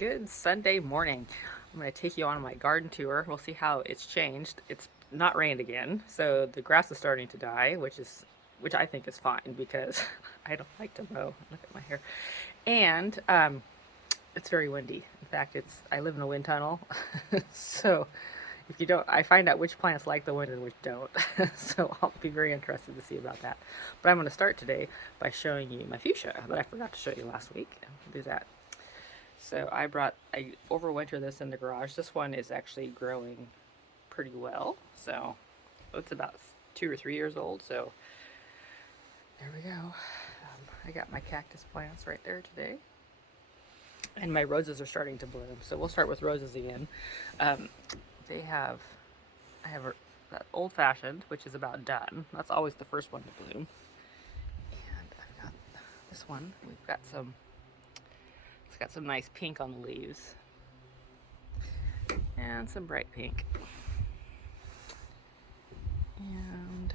Good Sunday morning. I'm going to take you on my garden tour. We'll see how it's changed. It's not rained again, so the grass is starting to die, which I think is fine because I don't like to mow. Look at my hair. And it's very windy. In fact, I live in a wind tunnel, so if you don't, I find out which plants like the wind and which don't. So I'll be very interested to see about that. But I'm going to start today by showing you my fuchsia that I forgot to show you last week. I'll do that. So I overwinter this in the garage. This one is actually growing pretty well. So it's about 2 or 3 years old. So there we go. I got my cactus plants right there today. And my roses are starting to bloom. So we'll start with roses again. I have that old fashioned, which is about done. That's always the first one to bloom. And I've got this one. It's got some nice pink on the leaves. And some bright pink. And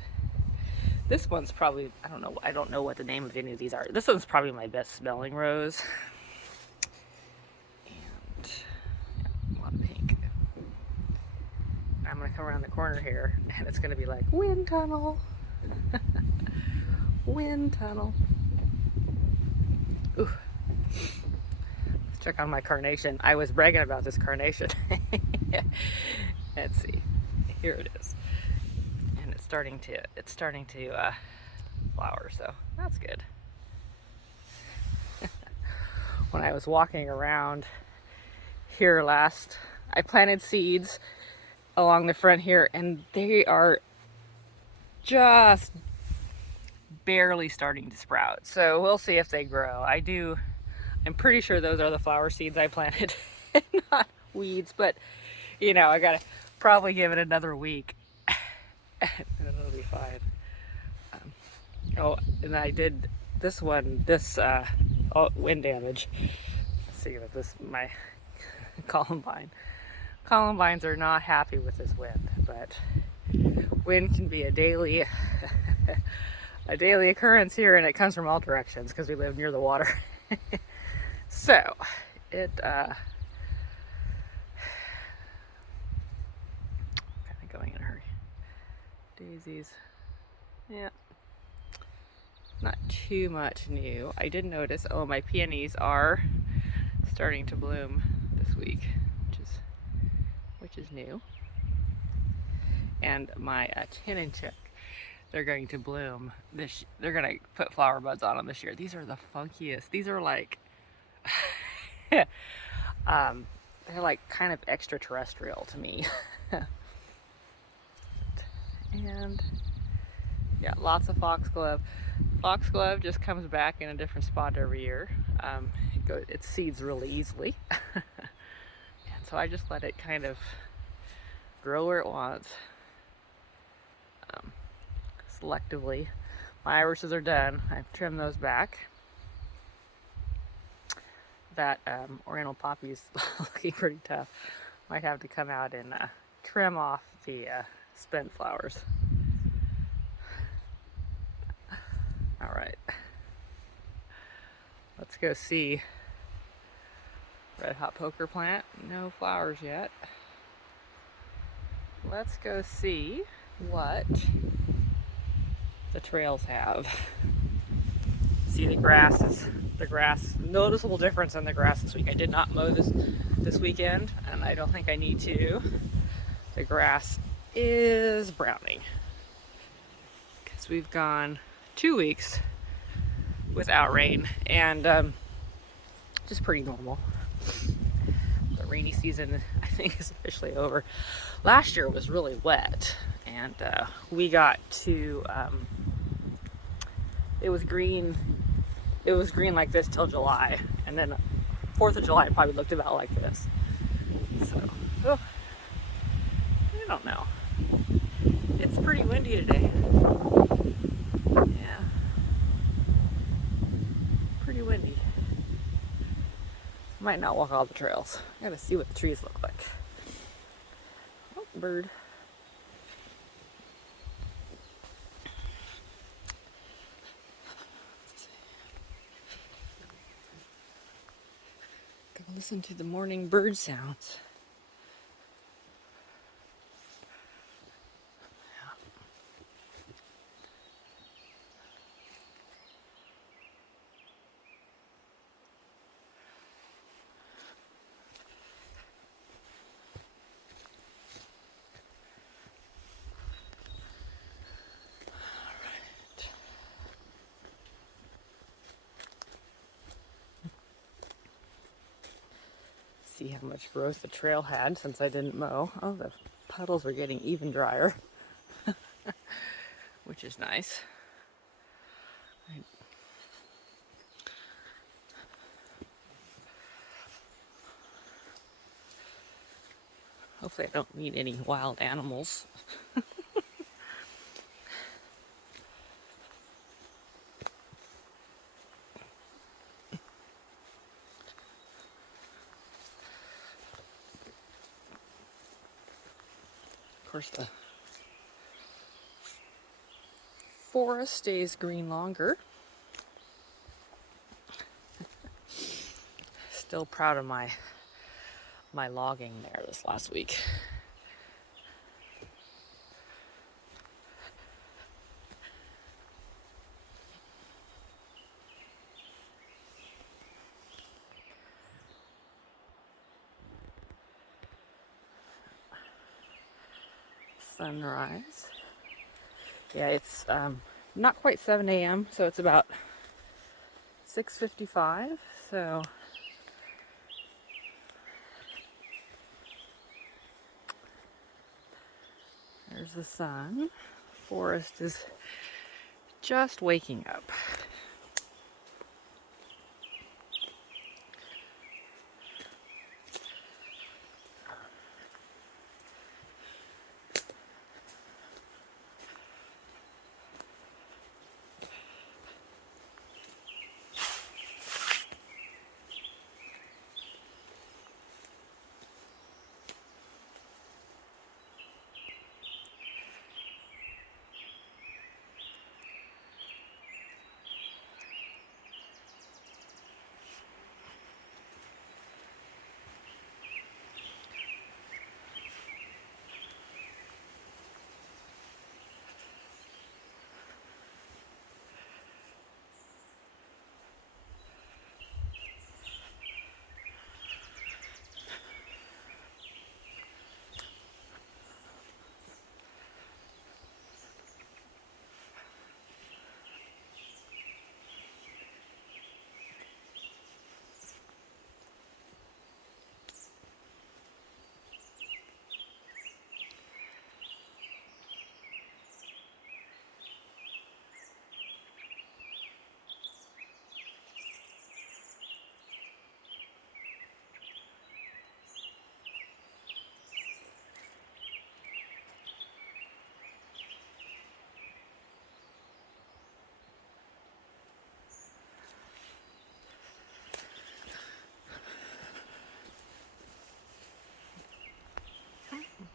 this one's probably, I don't know what the name of any of these are. This one's probably my best smelling rose. And yeah, a lot of pink. I'm gonna come around the corner here and it's gonna be like wind tunnel. Wind tunnel. Ooh. Let's check on my carnation. I was bragging about this carnation. Let's see. Here it is. And it's starting to flower, so that's good. When I was walking around here last, I planted seeds along the front here and they are just barely starting to sprout. So we'll see if they grow. I'm pretty sure those are the flower seeds I planted, not weeds, but I gotta probably give it another week and it'll be fine. And I did this wind damage. Let's see if my columbine. Columbines are not happy with this wind, but wind can be a daily occurrence here, and it comes from all directions because we live near the water. So it kind of going in a hurry. Daisies, yeah, not too much new. I did notice, my peonies are starting to bloom this week, which is new. And my tin and chick, they're going to bloom they're going to put flower buds on them this year. These are the funkiest. These are like they're like kind of extraterrestrial to me. And yeah, lots of foxglove. Foxglove just comes back in a different spot every year. It seeds really easily. And so I just let it kind of grow where it wants. Selectively. My irises are done. I've trimmed those back. That oriental poppy's looking pretty tough. Might have to come out and trim off the spent flowers. All right. Let's go see red hot poker plant. No flowers yet. Let's go see what the trails have. See the grass, noticeable difference in the grass this week. I did not mow this weekend, and I don't think I need to. The grass is browning because we've gone 2 weeks without rain, and just pretty normal. The rainy season, I think, is officially over. Last year was really wet, and we got to it was green like this till July, and then 4th of July probably looked about like this. So I don't know, it's pretty windy today. Yeah, pretty windy. Might not walk all the trails. I gotta see what the trees look like. Oh, bird. Can you Listen to the morning bird sounds. See how much growth the trail had since I didn't mow. Oh, the puddles are getting even drier, which is nice. Hopefully I don't meet any wild animals. Of course, the forest stays green longer. Still proud of my logging there this last week. Sunrise. Yeah, it's not quite 7 a.m., so it's about 6:55. So there's the sun. Forest is just waking up.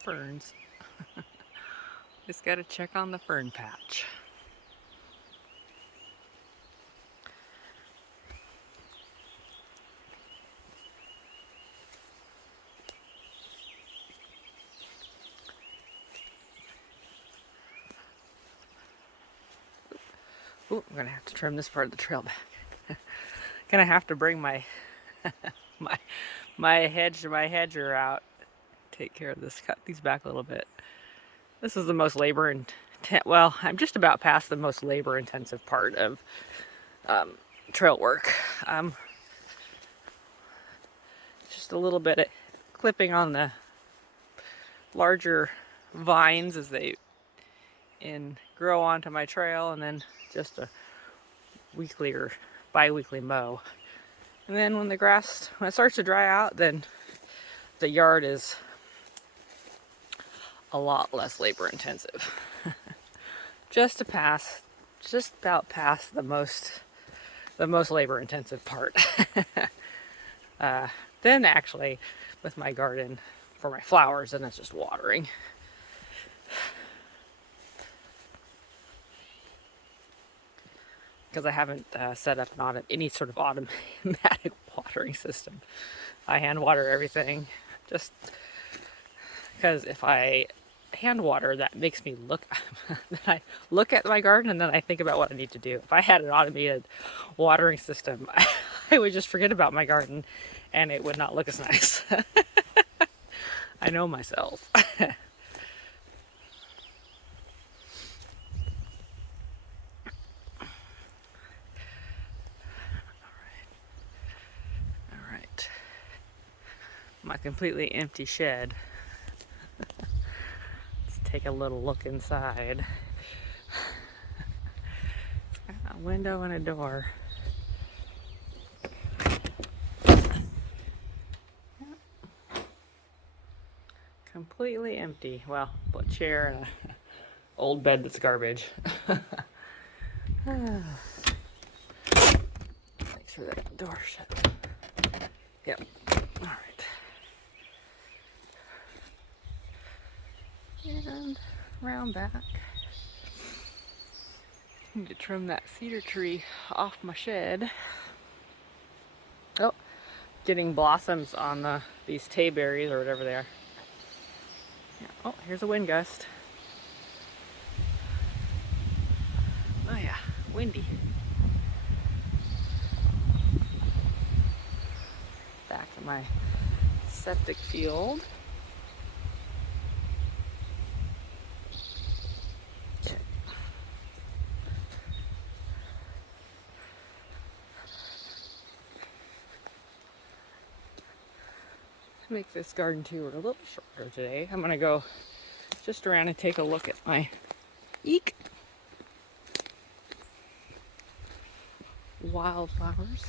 Ferns. Just gotta check on the fern patch. Ooh, I'm gonna have to trim this part of the trail back. Gonna have to bring my my hedger out. Take care of this. Cut these back a little bit. This is the most labor intensive. Well, I'm just about past the most labor intensive part of trail work. Just a little bit of clipping on the larger vines as they grow onto my trail, and then just a weekly or bi-weekly mow. And then when it starts to dry out, then the yard is a lot less labor intensive. just about past the most labor intensive part. Then actually with my garden for my flowers, and it's just watering. because I haven't set up any sort of automatic watering system. I hand water everything, just because if I hand water, that makes me look. Then I look at my garden and then I think about what I need to do. If I had an automated watering system, I would just forget about my garden, and it would not look as nice. I know myself. All right. My completely empty shed. Let's take a little look inside. A window and a door. Completely empty. Well, a chair and an old bed that's garbage. Make sure that door shut. Yep. All right. And round back. Need to trim that cedar tree off my shed. Oh, getting blossoms on these tayberries or whatever they are. Yeah. Oh, here's a wind gust. Oh yeah, windy. Back to my septic field. Make this garden tour a little shorter today. I'm gonna go just around and take a look at my wildflowers.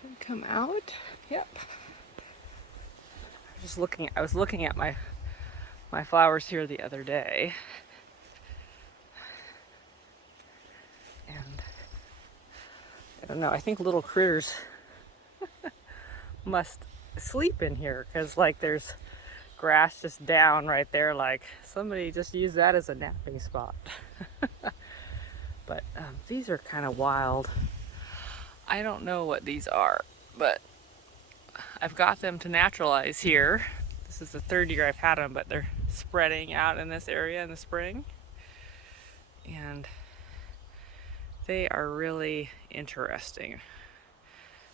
Should come out. Yep. I was looking at my flowers here the other day. And I don't know, I think little critters must sleep in here because like there's grass just down right there, like somebody just used that as a napping spot. But these are kind of wild. I don't know what these are, but I've got them to naturalize here. This is the third year I've had them, but they're spreading out in this area in the spring. And they are really interesting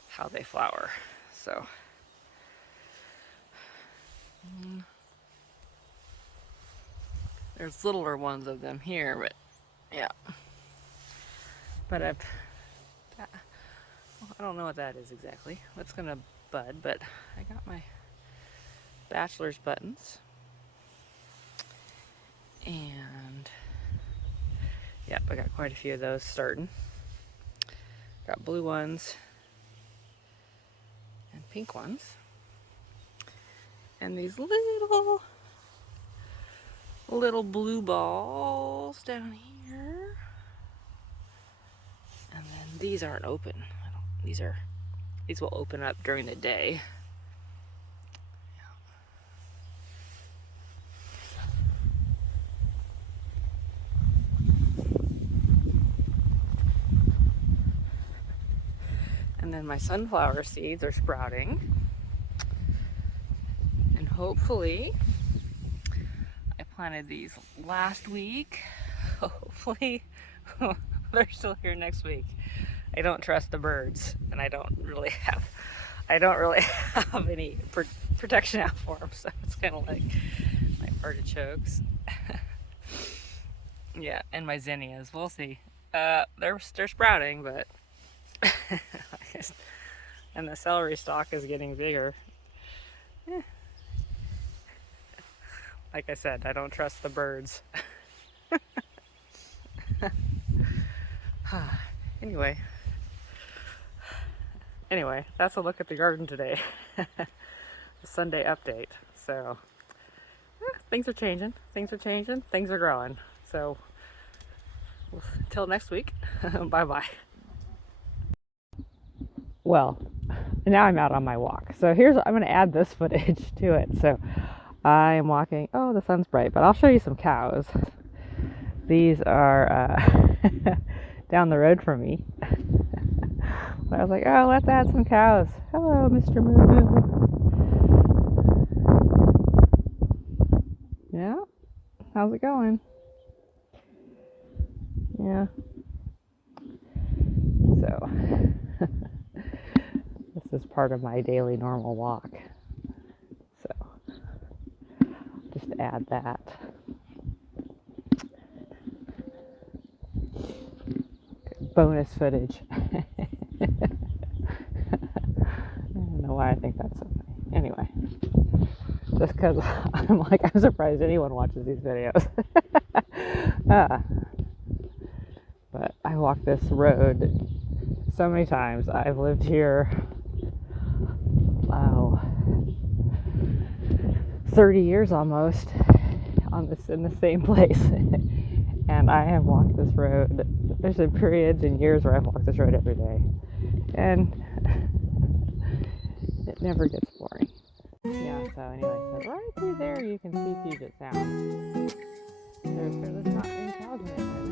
how they flower. So there's littler ones of them here, but yeah. But I don't know what that is exactly. What's gonna bud, but I got my bachelor's buttons. And yep, I got quite a few of those starting. Got blue ones and pink ones. And these little blue balls down here. And then these aren't open. These will open up during the day. And then my sunflower seeds are sprouting. And hopefully, I planted these last week. Hopefully, they're still here next week. I don't trust the birds, and I don't really have any protection out for them. So it's kind of like my artichokes. Yeah, and my zinnias. We'll see. They're sprouting, but and the celery stalk is getting bigger. Like I said, I don't trust the birds. Anyway, that's a look at the garden today. The Sunday update. So, things are changing. Things are changing. Things are growing. So, until next week, bye-bye. Well, now I'm out on my walk. So I'm going to add this footage to it. So I am walking. Oh, the sun's bright, but I'll show you some cows. These are down the road from me. I was like, oh, let's add some cows. Hello, Mr. Moo Moo. Yeah, how's it going? Yeah. So, this is part of my daily normal walk. So, just add that. Bonus footage. I don't know why I think that's so funny. Anyway, just because I'm surprised anyone watches these videos. But I walk this road so many times. I've lived here, 30 years almost in the same place. And I have walked this road. There's been periods and years where I've walked this road every day. And it never gets boring. Yeah, so anyway, so right through there you can see Puget Sound. There's not any cows in it.